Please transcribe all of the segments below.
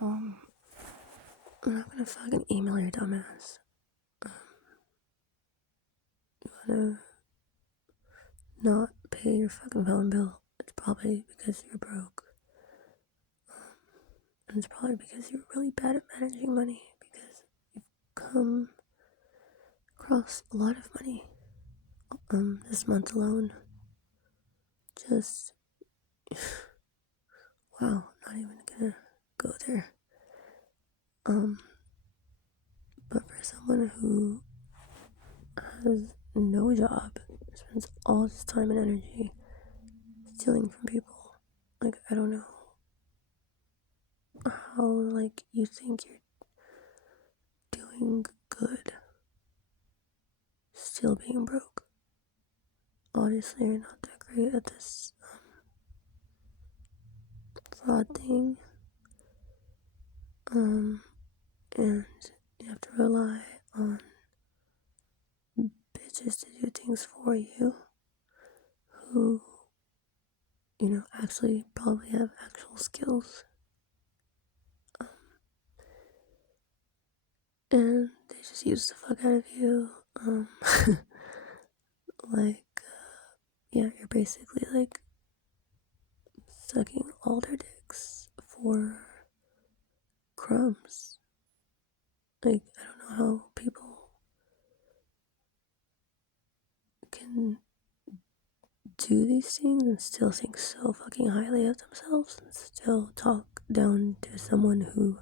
I'm not gonna fucking email your dumbass. You wanna not pay your fucking phone bill? It's probably because you're broke. And it's probably because you're really bad at managing money, because you've come across a lot of money this month alone. Just wow, not even gonna go there. But for someone who has no job, spends all this time and energy stealing from people, like, I don't know how, like, you think you're doing good still being broke. Obviously you're not that great at this fraud thing, and you have to rely on bitches to do things for you who, actually probably have actual skills, and they just use the fuck out of you. Like, yeah, you're basically like sucking all their dicks for crumbs. Like, I don't know how people can do these things and still think so fucking highly of themselves and still talk down to someone who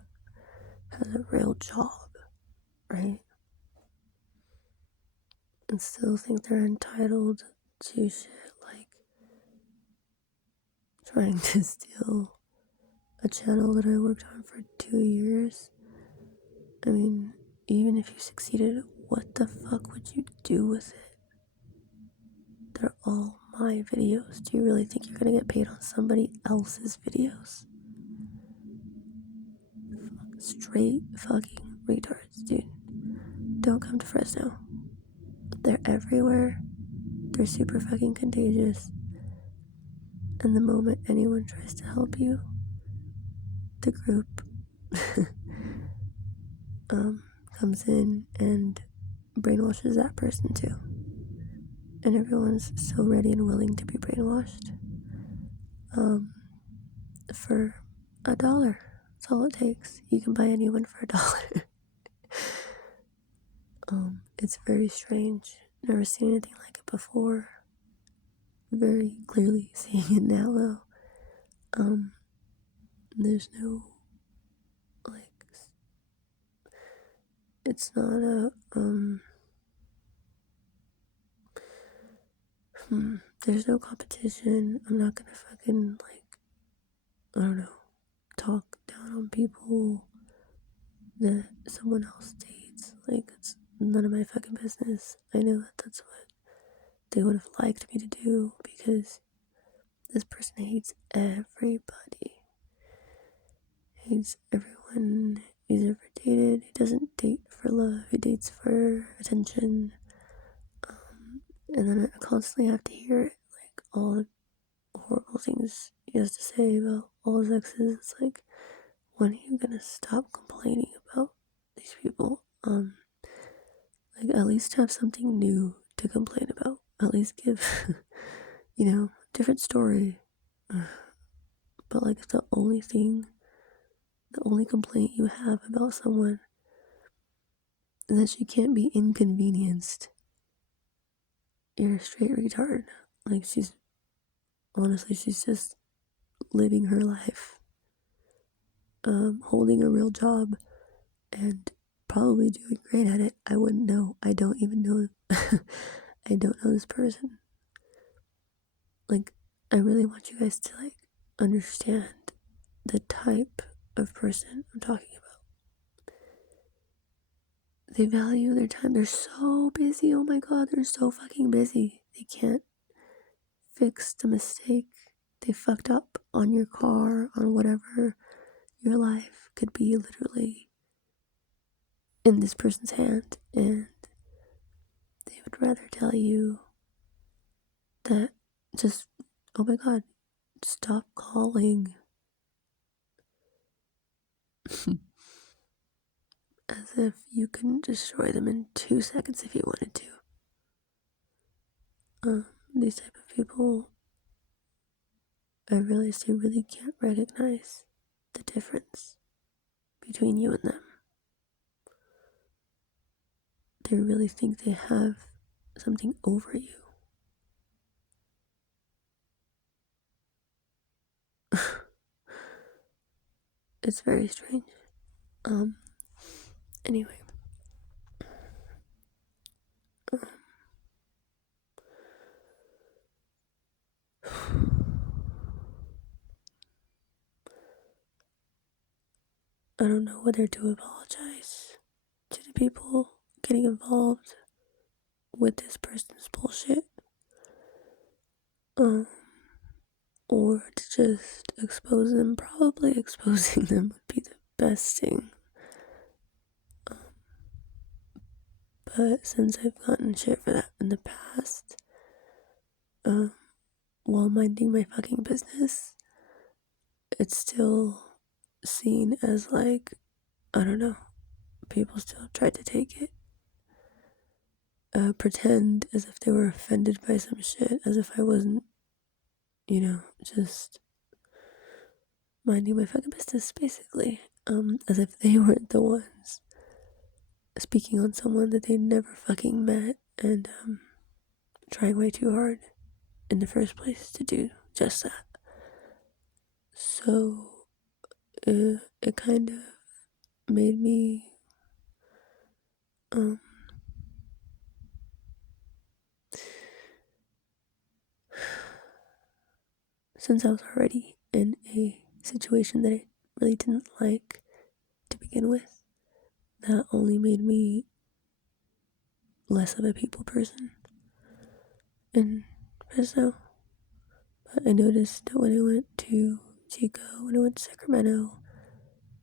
has a real job, right? And still think they're entitled to shit like trying to steal a channel that I worked on for 2 years. I mean, even if you succeeded, what the fuck would you do with it? They're all my videos. Do you really think you're gonna get paid on somebody else's videos? Straight fucking retards, dude. Don't come to Fresno. They're everywhere. They're super fucking contagious. And the moment anyone tries to help you, the group comes in and brainwashes that person too. And everyone's so ready and willing to be brainwashed. For $1. That's all it takes. You can buy anyone for $1. It's very strange. Never seen anything like it before. Very clearly seeing it now though. There's no, like, it's not a, there's no competition. I'm not gonna fucking, like, I don't know, talk down on people that someone else dates. Like, it's none of my fucking business. I know that that's what they would have liked me to do, because this person hates everybody. Hates everyone he's ever dated. He doesn't date for love, he dates for attention. And then I constantly have to hear it, like, all the horrible things he has to say about all his exes. It's like, when are you gonna stop complaining about these people? Like, at least have something new to complain about. At least give, different story. But, like, if the only complaint you have about someone is that she can't be inconvenienced, you're a straight retard. Like, she's just living her life, holding a real job, and probably doing great at it. I wouldn't know. I don't even know. I don't know this person. Like, I really want you guys to, like, understand the type of person I'm talking about. They value their time. They're so busy. Oh my god, they're so fucking busy. They can't fix the mistake they fucked up on your car, on whatever. Your life could be literally in this person's hand, and they would rather tell you that just, oh my god, stop calling. As if you couldn't destroy them in 2 seconds if you wanted to. These type of people, I realize they really can't recognize the difference between you and them. They really think they have something over you. It's very strange. Anyway. I don't know whether to apologize to the people getting involved with this person's bullshit, or to just expose them. Probably exposing them would be the best thing. But since I've gotten shit for that in the past, while minding my fucking business, it's still seen as like, I don't know, people still try to take it. Pretend as if they were offended by some shit, as if I wasn't, just minding my fucking business, basically. As if they weren't the ones speaking on someone that they never fucking met and trying way too hard in the first place to do just that. So it kind of made me since I was already in a situation that I really didn't like to begin with, that only made me less of a people person in Fresno. But I noticed that when I went to Chico, when I went to Sacramento,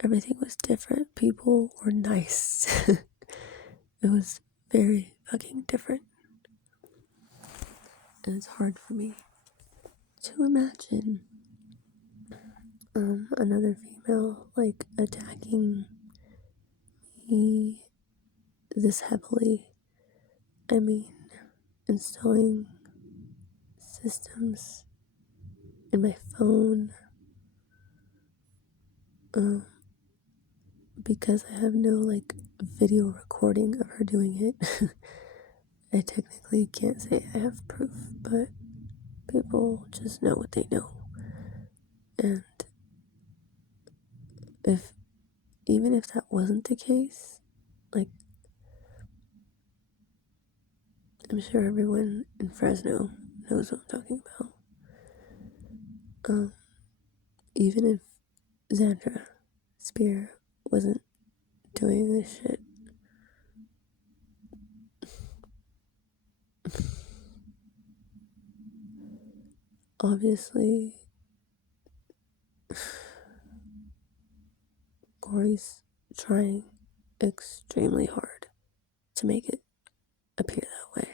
everything was different. People were nice. It was very fucking different. And it's hard for me to imagine another female like attacking me this heavily. I mean, installing systems in my phone because I have no like video recording of her doing it. I technically can't say I have proof, but people just know what they know. And even if that wasn't the case, like, I'm sure everyone in Fresno knows what I'm talking about. Even if Xandra Spear wasn't doing this shit, obviously Corey's trying extremely hard to make it appear that way.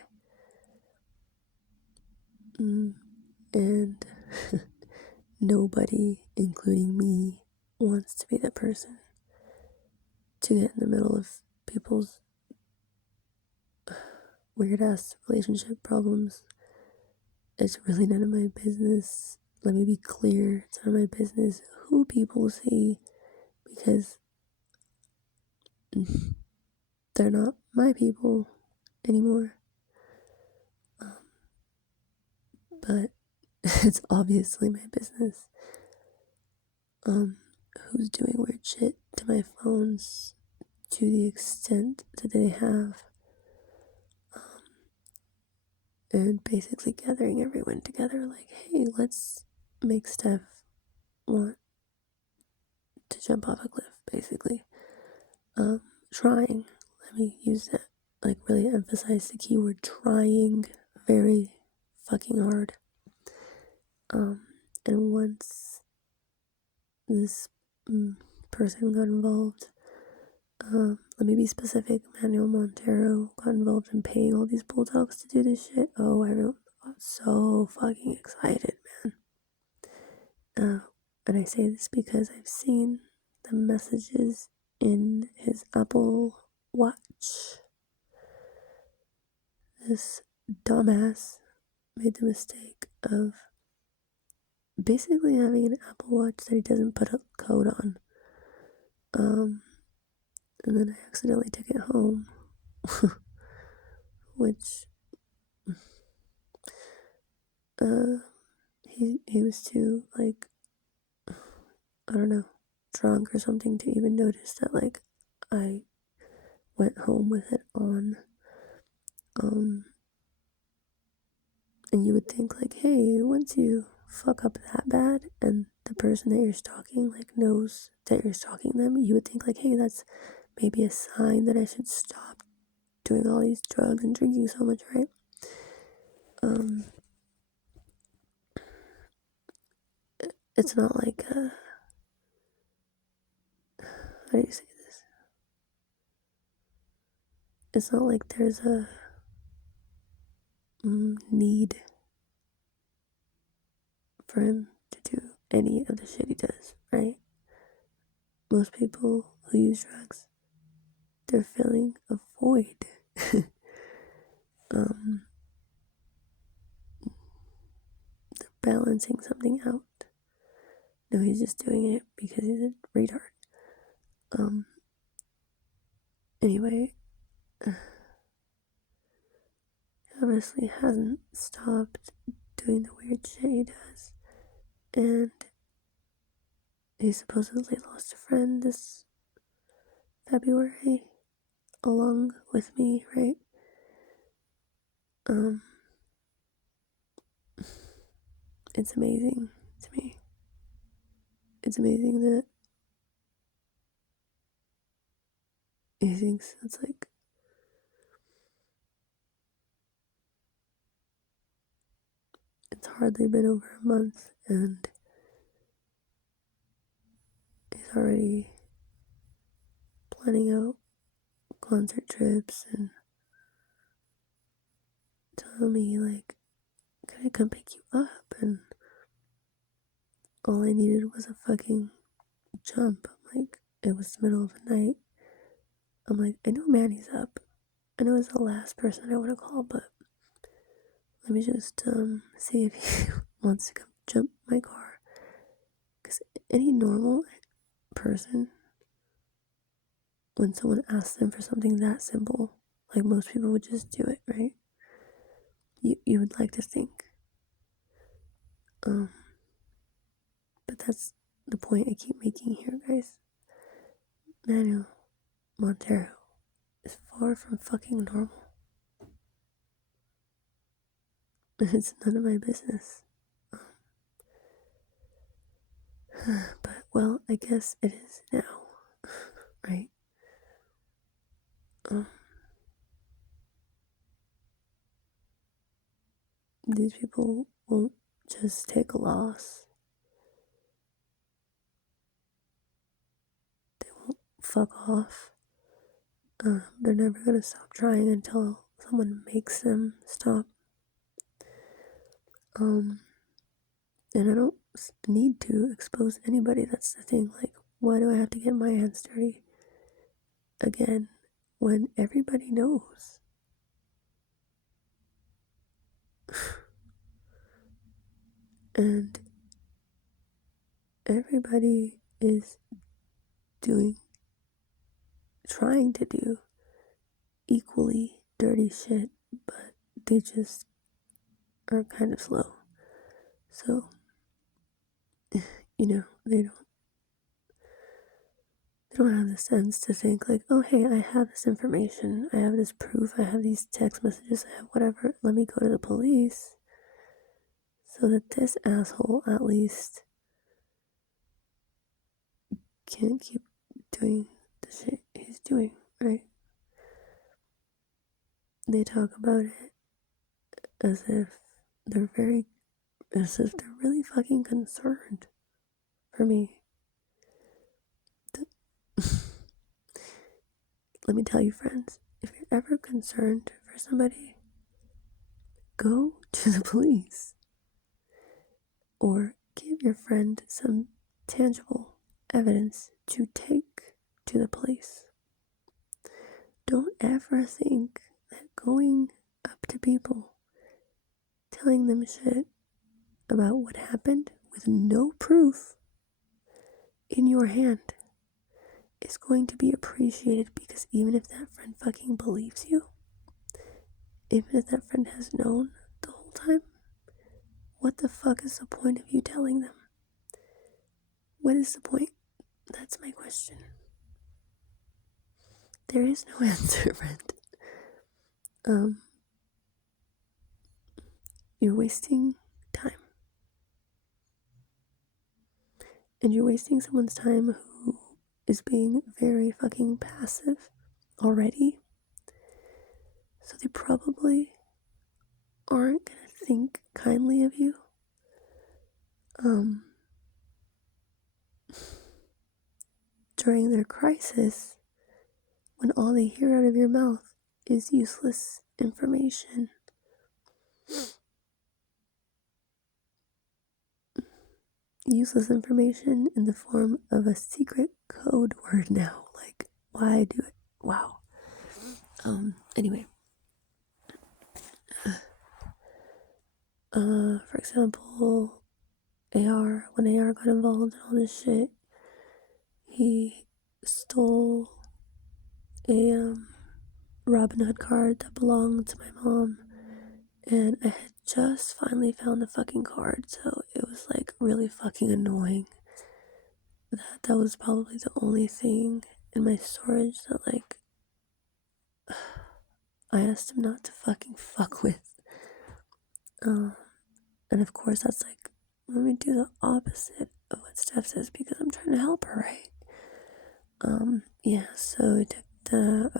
And nobody, including me, wants to be that person to get in the middle of people's weird ass relationship problems. It's really none of my business. Let me be clear, it's none of my business who people see, because they're not my people anymore. But it's obviously my business. Who's doing weird shit to my phones to the extent that they have, and basically gathering everyone together like, hey, let's make Steph want to jump off a cliff, basically. Trying, let me use that, like, really emphasize the keyword trying very fucking hard. And once this person got involved, let me be specific, Manuel Montero got involved in paying all these bulldogs to do this shit. Oh, got so fucking excited, man. And I say this because I've seen the messages in his Apple Watch. This dumbass made the mistake of basically having an Apple Watch that he doesn't put a code on. And then I accidentally took it home, which he was too, like, I don't know, drunk or something to even notice that, like, I went home with it on. And you would think, like, hey, once you fuck up that bad and the person that you're stalking, like, knows that you're stalking them, you would think, like, hey, that's maybe a sign that I should stop doing all these drugs and drinking so much, right? It's not like, how do you say this? It's not like there's a need for him to do any of the shit he does, right? Most people who use drugs, they're filling a void. They're balancing something out. No, he's just doing it because he's a retard. Anyway, he obviously hasn't stopped doing the weird shit he does. And he supposedly lost a friend this February, along with me, right? It's amazing to me. It's amazing that he thinks it's like, it's hardly been over a month and he's already planning out concert trips and telling me, like, can I come pick you up? And all I needed was a fucking jump. Like, it was the middle of the night. I'm like, I know Manny's up. I know it's the last person I want to call, but let me just see if he wants to come jump my car. Because any normal person, when someone asks them for something that simple, like, most people would just do it, right? You would like to think. But that's the point I keep making here, guys. Manuel Montero is far from fucking normal. It's none of my business. But, well, I guess it is now, right? These people won't just take a loss. They won't fuck off. They're never gonna stop trying until someone makes them stop. And I don't need to expose anybody. That's the thing. Like, why do I have to get my hands dirty again when everybody knows? And everybody is trying to do equally dirty shit, but they just are kind of slow. So, they don't have the sense to think, like, oh, hey, I have this information, I have this proof, I have these text messages, I have whatever, let me go to the police so that this asshole at least can't keep doing the shit he's doing, right? They talk about it as if they're really fucking concerned for me. Let me tell you, friends, if you're ever concerned for somebody, go to the police. Or give your friend some tangible evidence to take to the police. Don't ever think that going up to people, telling them shit about what happened with no proof in your hand is going to be appreciated, because even if that friend fucking believes you, even if that friend has known the whole time, what the fuck is the point of you telling them? What is the point? That's my question. There is no answer, friend. You're wasting time. And you're wasting someone's time who is being very fucking passive already. So they probably aren't gonna think kindly of you. During their crisis, when all they hear out of your mouth is useless information. Useless information in the form of a secret code word now. Like, why do it? Wow. Anyway. For example, when AR got involved in all this shit, he stole a Robin Hood card that belonged to my mom, and I had just finally found the fucking card, so it was like really fucking annoying that was probably the only thing in my storage that like I asked him not to fucking fuck with. And of course that's like, let me do the opposite of what Steph says because I'm trying to help her, right? Yeah, so it took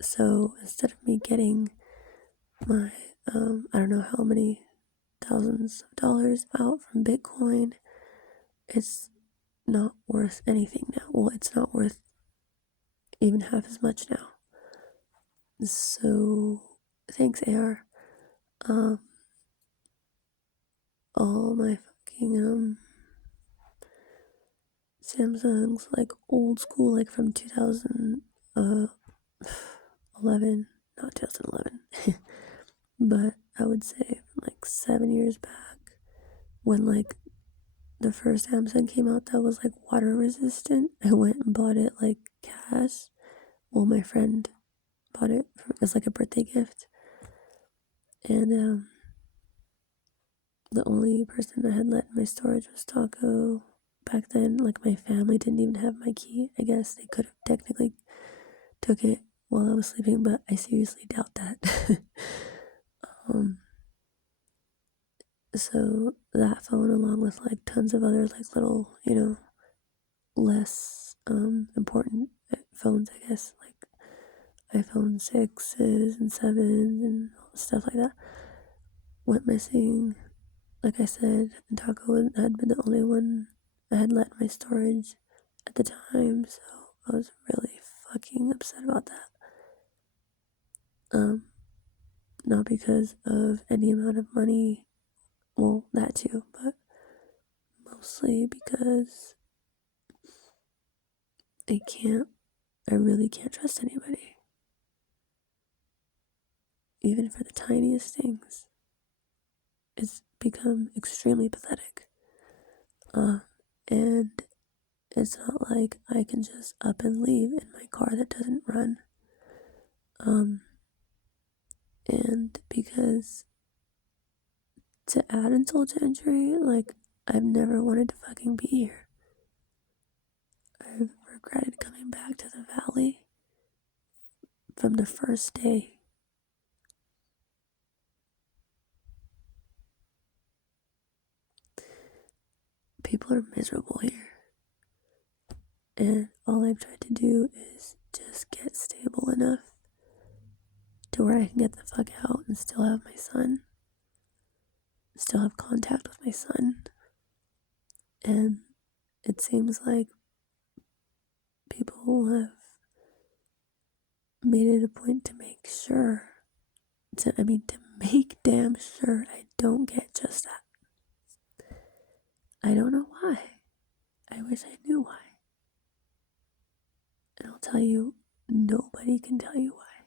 so instead of me getting my I don't know how many thousands of dollars out from Bitcoin, it's not worth anything now. Well, it's not worth even half as much now. So thanks, AR. All my fucking Samsung's like old school, like from 2011, not 2011, but I would say from like 7 years back, when like the first Samsung came out that was like water resistant. I went and bought it like cash. Well, my friend bought it as like a birthday gift, and the only person that had let in my storage was Taco. Back then, like my family didn't even have my key. I guess they could have technically took it while I was sleeping, but I seriously doubt that. So that phone, along with like tons of other like little, less important phones, I guess, like iPhone 6s and 7s and stuff like that, went missing. Like I said, Taco had been the only one I had let in my storage at the time, so I was really fucking upset about that. Not because of any amount of money, well, that too, but mostly because I really can't trust anybody. Even for the tiniest things. It's become extremely pathetic. And it's not like I can just up and leave in my car that doesn't run. And because to add insult to injury, like, I've never wanted to fucking be here. I've regretted coming back to the valley from the first day. People are miserable here. And all I've tried to do is just get stable enough to where I can get the fuck out and still have my son, still have contact with my son. And it seems like people have made it a point to make sure, to make damn sure I don't get just that. I don't know why. I wish I knew why. And I'll tell you, nobody can tell you why.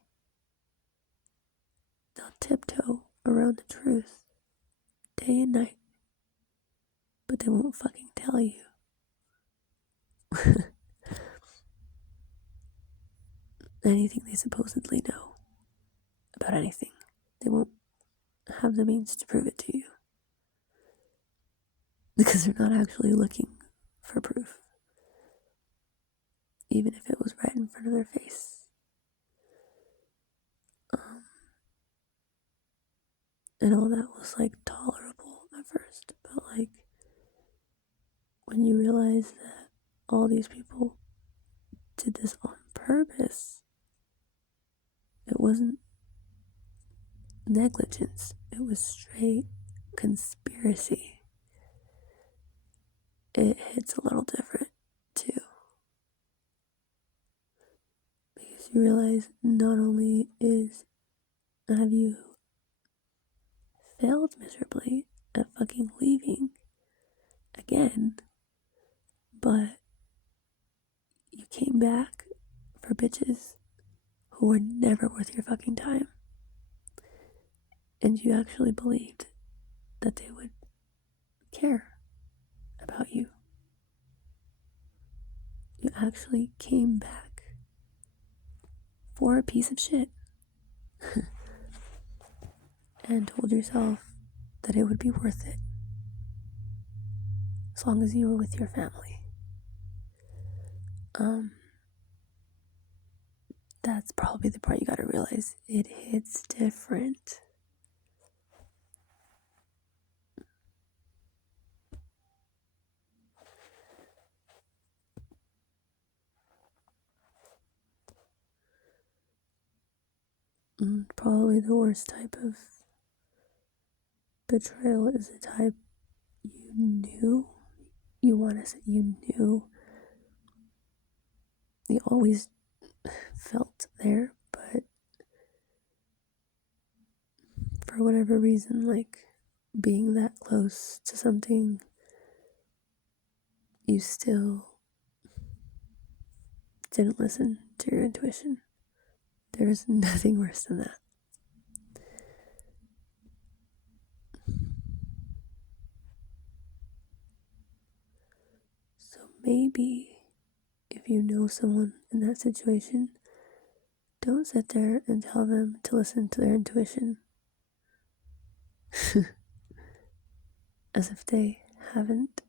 They'll tiptoe around the truth day and night, but they won't fucking tell you. Anything they supposedly know about anything. They won't have the means to prove it to you. Because they're not actually looking for proof. Even if it was right in front of their face. And all that was like tolerable at first. But like, when you realize that all these people did this on purpose, it wasn't negligence, it was straight conspiracy. It hits a little different too. Because you realize not only have you failed miserably at fucking leaving again, but you came back for bitches who were never worth your fucking time. And you actually believed that they would care about you. You actually came back for a piece of shit and told yourself that it would be worth it as long as you were with your family. That's probably the part you gotta realize. It hits different. Probably the worst type of betrayal is the type you knew, you always felt there, but for whatever reason, like being that close to something, you still didn't listen to your intuition. There's nothing worse than that. So maybe if you know someone in that situation, don't sit there and tell them to listen to their intuition. As if they haven't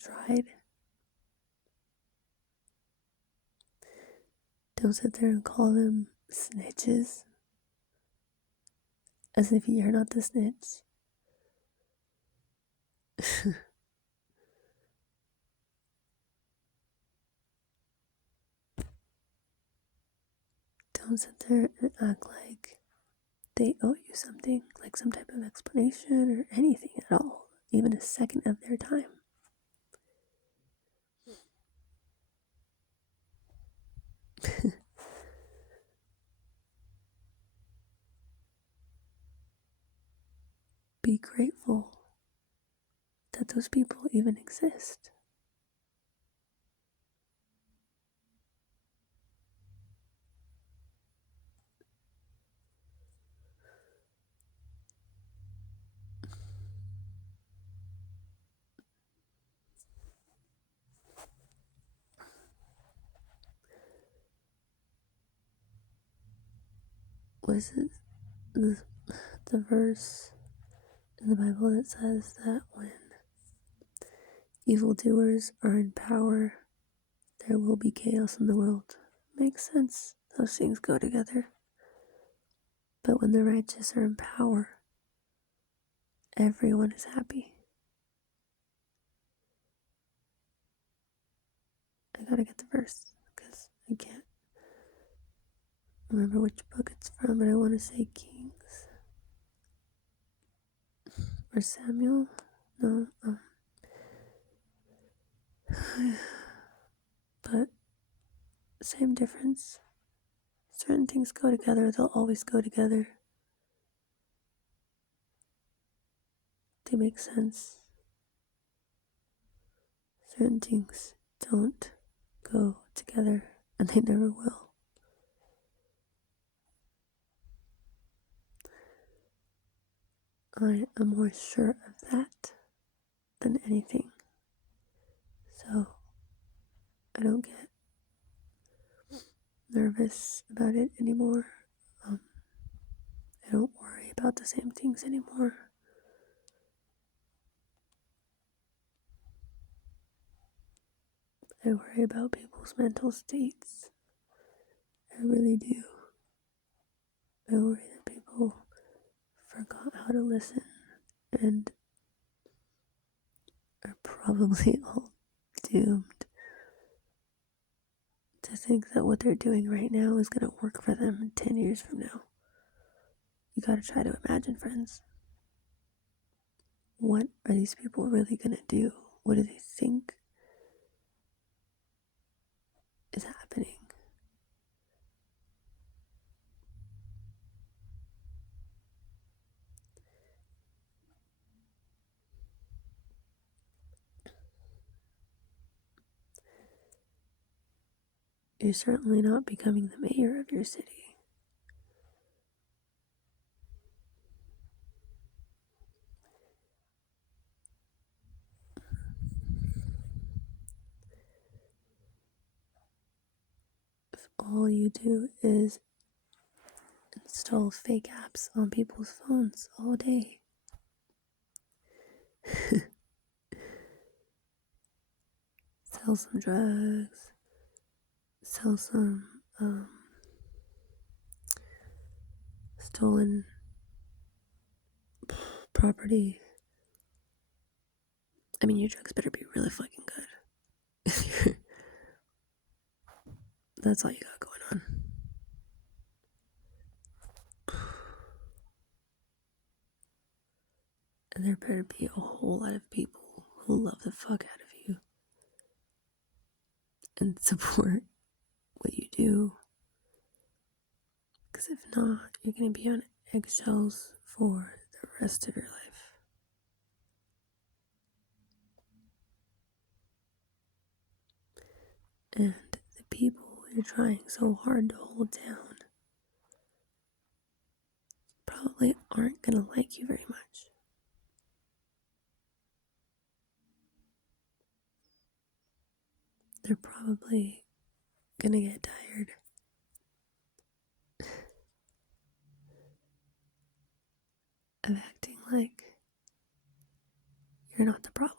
tried. Don't sit there and call them snitches. As if you're not the snitch. Don't sit there and act like they owe you something, like some type of explanation or anything at all, even a second of their time. Be grateful that those people even exist. Was it the verse in the Bible that says that when evildoers are in power, there will be chaos in the world? Makes sense. Those things go together. But when the righteous are in power, everyone is happy. I gotta get the verse because I can't remember which book it's from, but I want to say Kings or Samuel. No, but same difference. Certain things go together, they'll always go together. they make sense. Certain things don't go together, and they never will. I am more sure of that than anything. So I don't get nervous about it anymore. I don't worry about the same things anymore. I worry about people's mental states. I really do. I worry that people forgot how to listen and are probably all doomed to think that what they're doing right now is going to work for them 10 years from now. You gotta try to imagine, friends. What are these people really going to do? What do they think is happening? You're certainly not becoming the mayor of your city. If all you do is install fake apps on people's phones all day, sell some drugs, sell some stolen property. I mean, your drugs better be really fucking good. That's all you got going on. And there better be a whole lot of people who love the fuck out of you and support what you do. Because if not, you're going to be on eggshells for the rest of your life. And the people you're trying so hard to hold down probably aren't going to like you very much. They're probably going to get tired of acting like you're not the problem.